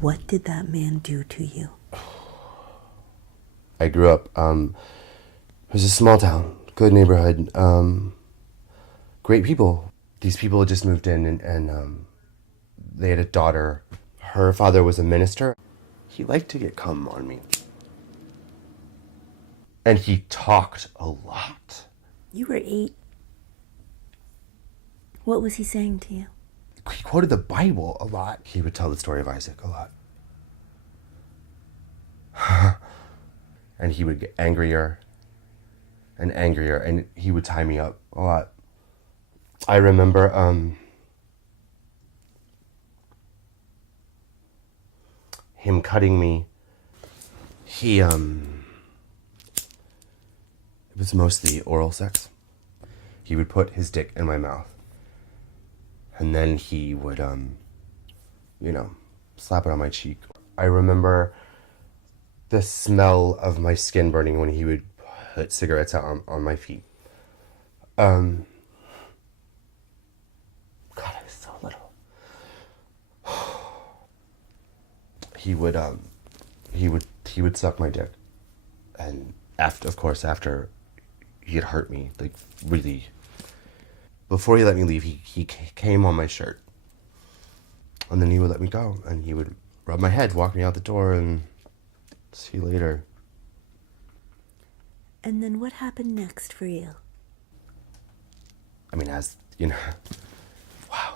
What did that man do to you? I grew up, it was a small town, good neighborhood, great people. These people had just moved in and they had a daughter. Her father was a minister. He liked to get cum on me. And he talked a lot. You were 8. What was he saying to you? He quoted the Bible a lot. He would tell the story of Isaac a lot. And he would get angrier and angrier, and he would tie me up a lot. I remember him cutting me. It was mostly oral sex. He would put his dick in my mouth, and then he would, slap it on my cheek. I remember the smell of my skin burning when he would put cigarettes out on my feet. God, I was so little. He would suck my dick, and after he had hurt me, like really. Before he let me leave, he came on my shirt, and then he would let me go, and he would rub my head, walk me out the door, and see you later. And then what happened next for you? I mean, as you know, wow.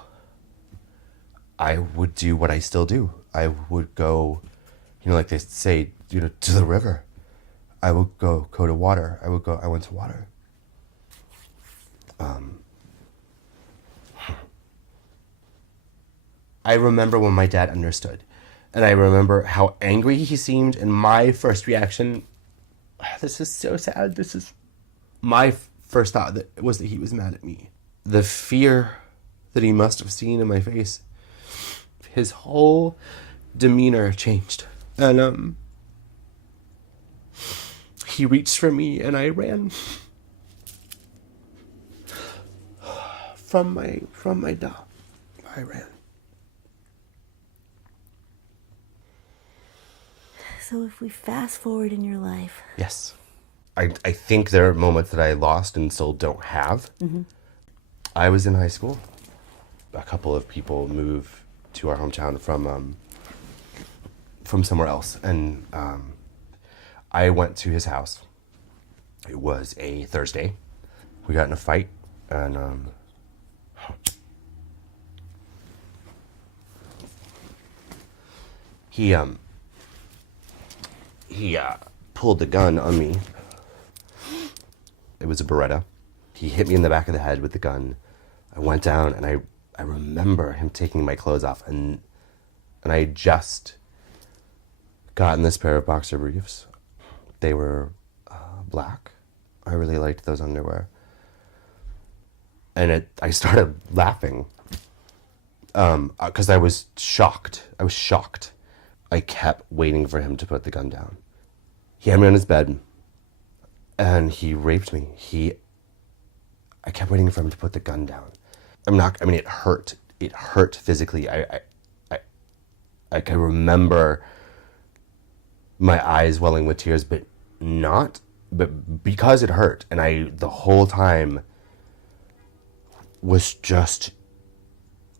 I would do what I still do. I would go, like they say, to the river. I would go to water. I went to water. I remember when my dad understood. And I remember how angry he seemed, and my first reaction, this is so sad, my first thought was that he was mad at me. The fear that he must have seen in my face, his whole demeanor changed. And he reached for me, and I ran from my dog. I ran. So if we fast forward in your life. Yes. I think there are moments that I lost and still don't have. Mm-hmm. I was in high school. A couple of people moved to our hometown from somewhere else. And I went to his house. It was a Thursday. We got in a fight, and he pulled the gun on me. It was a Beretta. He hit me in the back of the head with the gun. I went down, and I remember him taking my clothes off, and I had just gotten this pair of boxer briefs. They were black. I really liked those underwear. And I started laughing because I was shocked. I kept waiting for him to put the gun down. He had me on his bed, and he raped me. I kept waiting for him to put the gun down. It hurt. It hurt physically. I can remember my eyes welling with tears, but because it hurt. And the whole time was just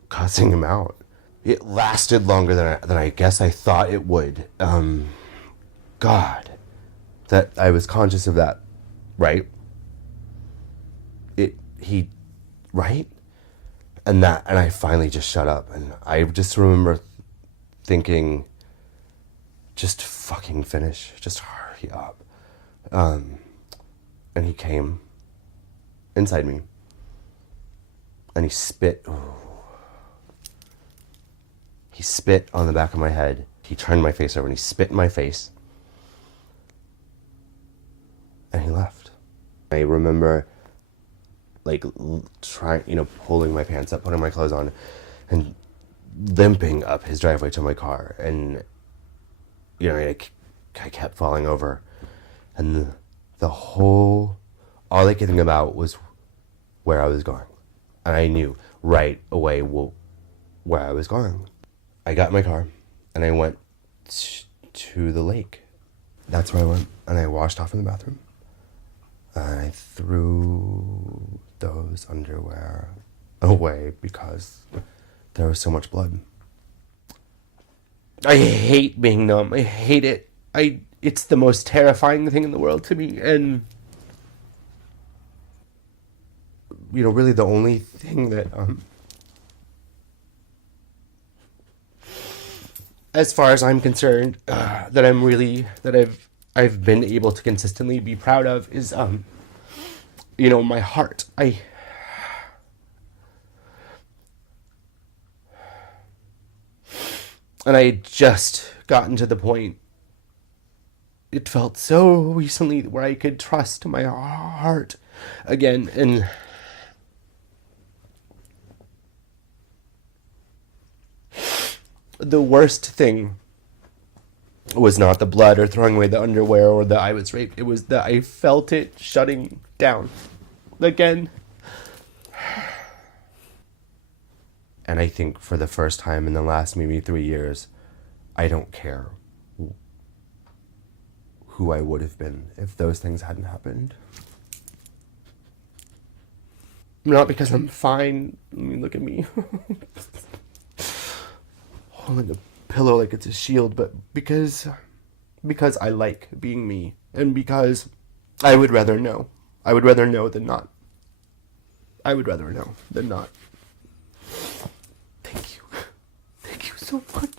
cussing him out. It lasted longer than I guess I thought it would. God, that I was conscious of that, right? Right? And I finally just shut up. And I just remember thinking, just fucking finish. Just hurry up. And he came inside me. And he spit. Ooh. He spit on the back of my head. He turned my face over and he spit in my face. And he left. I remember pulling my pants up, putting my clothes on, and limping up his driveway to my car. And, I kept falling over. And all I could think about was where I was going. And I knew right away where I was going. I got in my car, and I went to the lake. That's where I went, and I washed off in the bathroom. And I threw those underwear away because there was so much blood. I hate being numb. I hate it. It's the most terrifying thing in the world to me. And, really the only thing that, as far as I'm concerned, that I've been able to consistently be proud of is, my heart. And I had just gotten to the point, it felt so recently, where I could trust my heart again. And the worst thing was not the blood or throwing away the underwear or that I was raped. It was that I felt it shutting down again. And I think for the first time in the last maybe 3 years, I don't care who I would have been if those things hadn't happened. Not because I'm fine. I mean, look at me. Holding a pillow like it's a shield, but because I like being me, and because I would rather know. I would rather know than not. I would rather know than not. Thank you. Thank you so much.